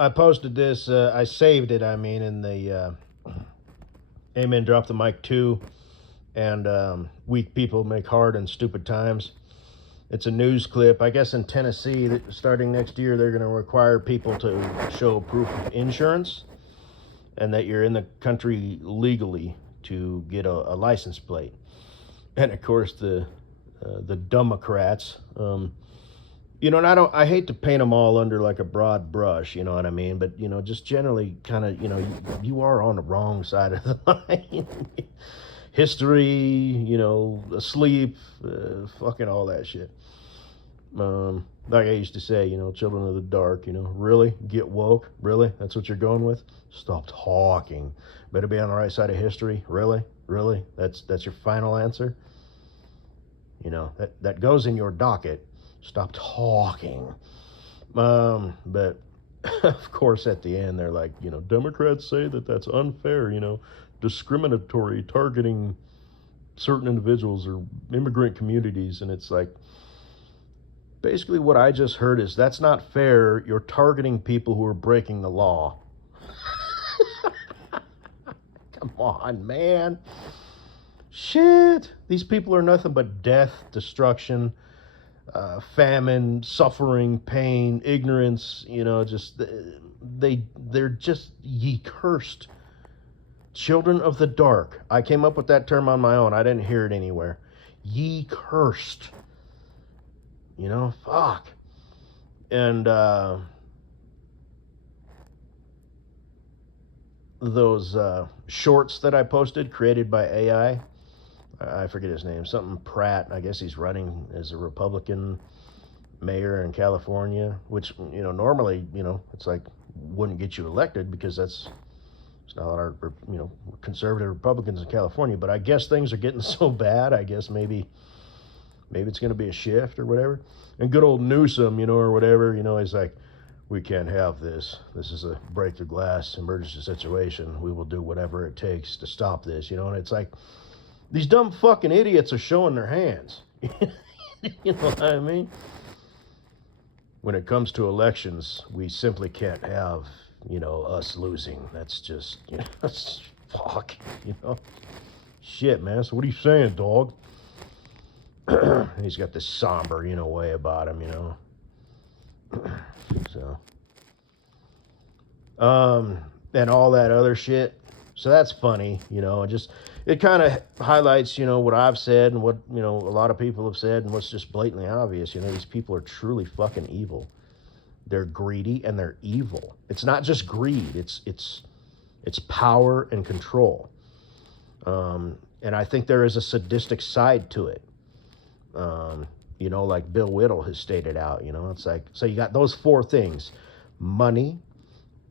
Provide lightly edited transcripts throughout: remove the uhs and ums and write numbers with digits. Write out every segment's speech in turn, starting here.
I posted this. I saved it. I mean, in the Amen. Drop the mic too. And weak people make hard and stupid times. It's a news clip. I guess in Tennessee, that starting next year, they're going to require people to show proof of insurance and that you're in the country legally to get a license plate. And of course, the Democrats. And I hate to paint them all under like a broad brush, you know what I mean? But, just generally kind of, you are on the wrong side of the line. History, asleep, fucking all that shit. Like I used to say, children of the dark, really? Get woke? Really? That's what you're going with? Stop talking. Better be on the right side of history? Really? Really? That's your final answer? That goes in your docket. Stop talking. But of course at the end they're like, Democrats say that that's unfair, discriminatory, targeting certain individuals or immigrant communities. And it's like, basically what I just heard is that's not fair. You're targeting people who are breaking the law. Come on, man. Shit. These people are nothing but death, destruction, famine, suffering, pain, ignorance, they're just ye cursed children of the dark. I came up with that term on my own. I didn't hear it anywhere. Ye cursed. Fuck. And those shorts that I posted, created by AI, I forget his name, something Pratt. I guess he's running as a Republican mayor in California, which, normally, it's like wouldn't get you elected because it's not our, conservative Republicans in California. But I guess things are getting so bad. I guess maybe it's going to be a shift or whatever. And good old Newsom, or whatever, he's like, we can't have this. This is a break the glass emergency situation. We will do whatever it takes to stop this, and it's like, these dumb fucking idiots are showing their hands. You know what I mean? When it comes to elections, we simply can't have, us losing. That's just, that's fuck, Shit, man. So what are you saying, dog? He's got this somber, way about him, So. And all that other shit. So that's funny, just it kind of highlights, what I've said and what, a lot of people have said and what's just blatantly obvious. These people are truly fucking evil. They're greedy and they're evil. It's not just greed. It's power and control. And I think there is a sadistic side to it. Like Bill Whittle has stated out, it's like, so you got those four things: money,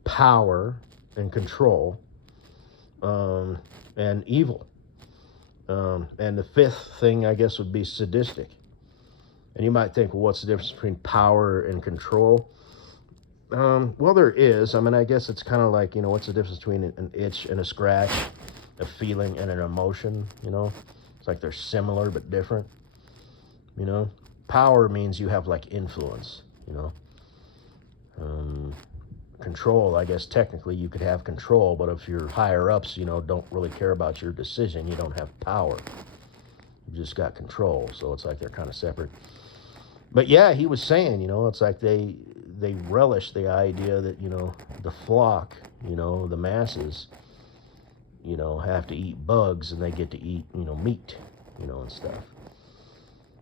power, and control. And evil. And the fifth thing, I guess, would be sadistic. And you might think, well, what's the difference between power and control? Well, there is. I mean, I guess it's kind of like, what's the difference between an itch and a scratch, a feeling and an emotion, It's like they're similar but different, Power means you have, like, influence, Control, I guess technically you could have control, but if your higher ups, don't really care about your decision, you don't have power. You just got control. So it's like they're kind of separate. But yeah, he was saying, it's like they relish the idea that, the flock, the masses, have to eat bugs and they get to eat, meat, and stuff.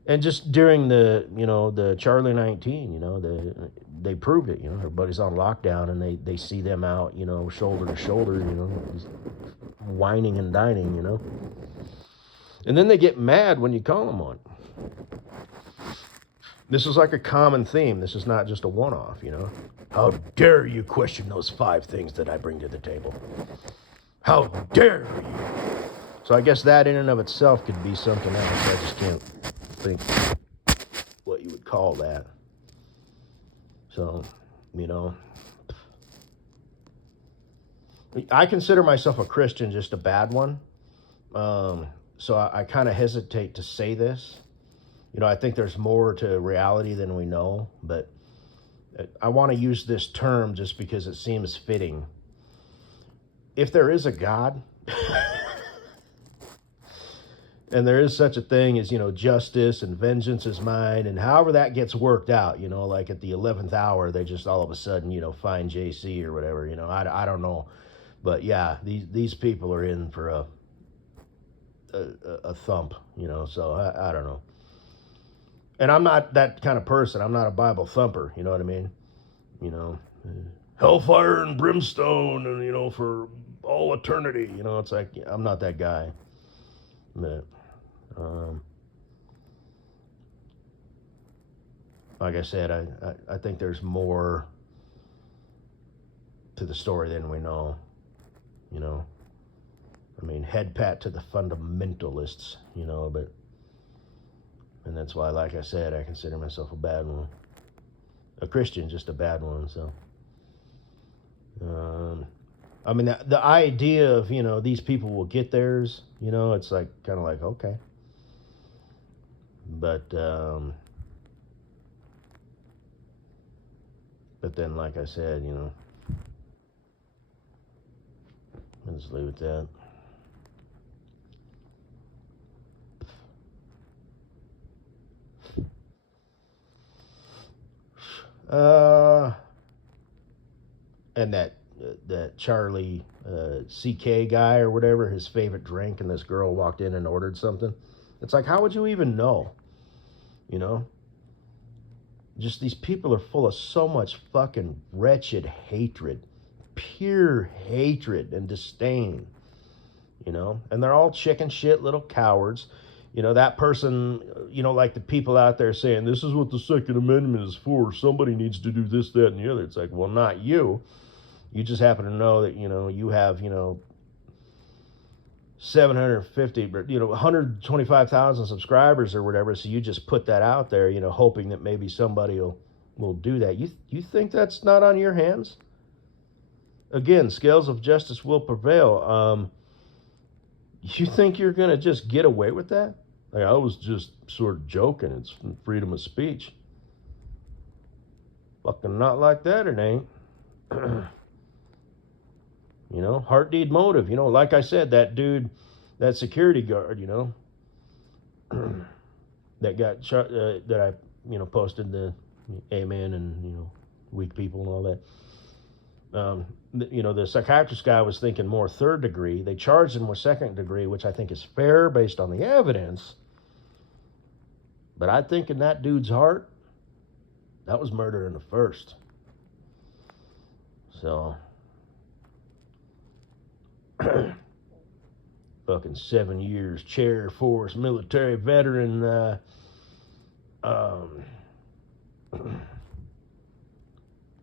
And just during the Charlie 19, they proved it, everybody's on lockdown and they see them out, shoulder to shoulder, whining and dining, And then they get mad when you call them on. This is like a common theme. This is not just a one-off, How dare you question those 5 things that I bring to the table? How dare you? So I guess that in and of itself could be something else. I just can't think what you would call that. So, I consider myself a Christian, just a bad one. So I kind of hesitate to say this. I think there's more to reality than we know, but I want to use this term just because it seems fitting. If there is a God, and there is such a thing as, justice and vengeance is mine, and however that gets worked out, like at the 11th hour, they just all of a sudden, find JC or whatever, I don't know. But yeah, these people are in for a thump, so I don't know. And I'm not that kind of person. I'm not a Bible thumper, you know what I mean? You know, hellfire and brimstone, and for all eternity. It's like I'm not that guy. But um, like I said, I think there's more to the story than we know. You know, I mean, head pat to the fundamentalists. But and that's why, like I said, I consider myself a bad one. A Christian, just a bad one. So. I mean, the idea of, these people will get theirs, it's like kind of like, okay. But then, like I said, I'll just leave it at that. And that Charlie CK guy or whatever, his favorite drink, and this girl walked in and ordered something. It's like, how would you even know? Just these people are full of so much fucking wretched hatred, pure hatred and disdain, and they're all chicken shit little cowards. That person, like the people out there saying, this is what the Second Amendment is for. Somebody needs to do this, that, and the other. It's like, well, not you. You just happen to know that, you have, 750, 125,000 subscribers or whatever. So you just put that out there, hoping that maybe somebody will do that. You think that's not on your hands? Again, scales of justice will prevail. You think you're going to just get away with that? Like, I was just sort of joking. It's freedom of speech. Fucking not like that, it ain't. Heart, deed, motive. Like I said, that dude, that security guard, that got shot, that I, posted the amen and, weak people and all that. The psychiatrist guy was thinking more third degree. They charged him with second degree, which I think is fair based on the evidence. But I think in that dude's heart, that was murder in the first. So, fucking 7 years, chair force, military veteran,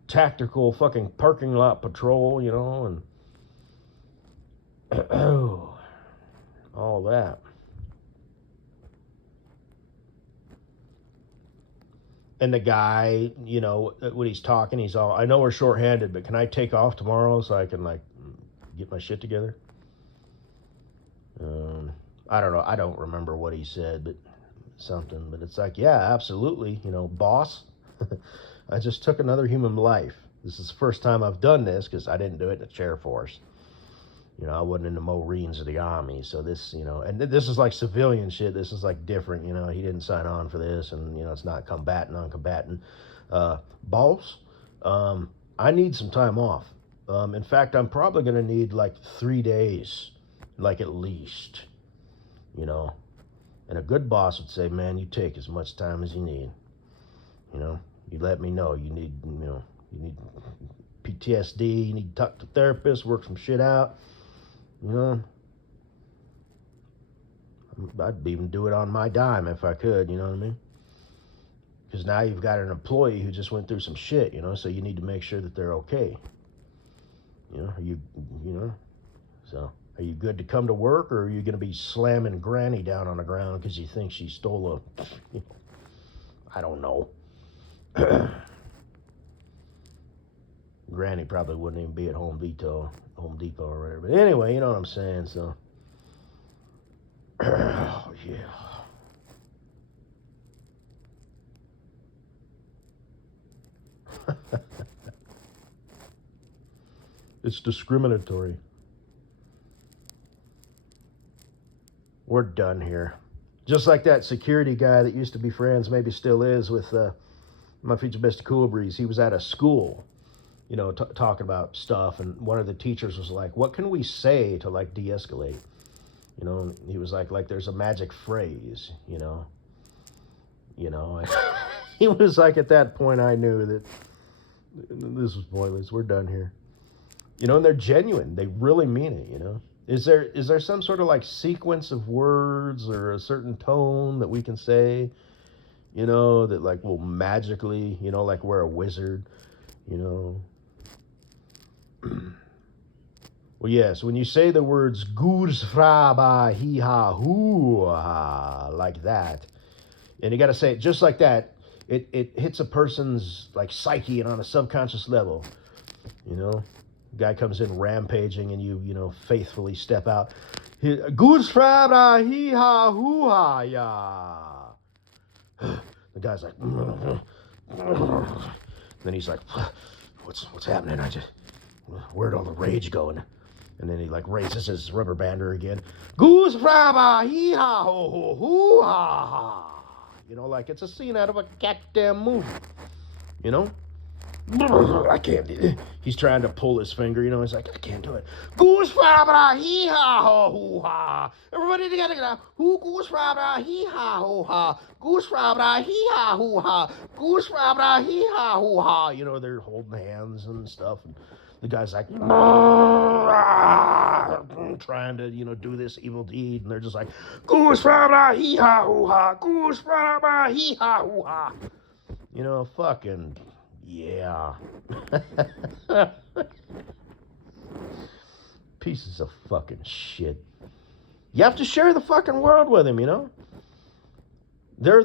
tactical fucking parking lot patrol, and all that. And the guy, when he's talking, he's all, I know we're shorthanded, but can I take off tomorrow so I can, get my shit together? I don't know. I don't remember what he said, but something. But it's like, yeah, absolutely. Boss, I just took another human life. This is the first time I've done this because I didn't do it in the chair force. I wasn't in the Marines or the Army. So this, and this is like civilian shit. This is like different. He didn't sign on for this, and it's not combatant, non-combatant. Boss, I need some time off. In fact, I'm probably going to need 3 days, at least. And a good boss would say, man, you take as much time as you need. You let me know. You need PTSD. You need to talk to therapists, work some shit out. I'd even do it on my dime if I could, you know what I mean? Because now you've got an employee who just went through some shit, so you need to make sure that they're okay. So are you good to come to work, or are you going to be slamming Granny down on the ground because you think she stole I don't know. Granny probably wouldn't even be at Home Depot or whatever. But anyway, you know what I'm saying, so. Oh, yeah. It's discriminatory. We're done here. Just like that security guy that used to be friends, maybe still is, with my future bestie Cool Breeze. He was at a school, talking about stuff, and one of the teachers was like, "What can we say to like de-escalate?" And he was like there's a magic phrase, He was like, at that point, I knew that this was pointless. We're done here. And they're genuine. They really mean it. Is there some sort of like sequence of words or a certain tone that we can say, that like will magically, like we're a wizard, Well, yes, when you say the words "goos fraba hee ha hoo ha" like that, and you got to say it just like that, it hits a person's like psyche and on a subconscious level. Guy comes in rampaging, and you faithfully step out. "Goos fraba hee ha hoo ha ya." The guy's like, then he's like, "What's happening? Where'd all the rage go?" And then he like raises his rubber bander again. "Goose fraba hee ha ho ho hoo ha ha." Like it's a scene out of a goddamn movie. I can't do it. He's trying to pull his finger, he's like, "I can't do it." "Goose fraba hee ha ho hoo ha." Everybody together now. "Who goose fraba hee ha ho ha. Goose fraba hee ha hoo ha. Goose fraba hee ha hoo ha." They're holding hands and stuff, and the guy's like, trying to, do this evil deed, and they're just like, "Goose fraba hee ha hoo ha. Goose fraba hee ha hoo ha." Fucking, yeah. Pieces of fucking shit. You have to share the fucking world with them, They're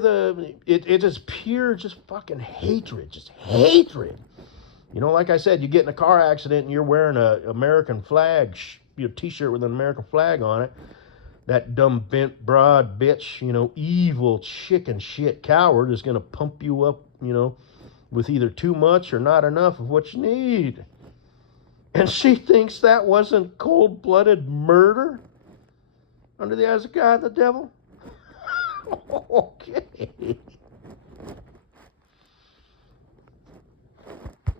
it is pure just fucking hatred, just hatred. Like I said, you get in a car accident and you're wearing a American flag, t-shirt with an American flag on it. That dumb bent broad bitch, evil chicken shit coward is going to pump you up, with either too much or not enough of what you need. And she thinks that wasn't cold-blooded murder under the eyes of God and the devil? Okay.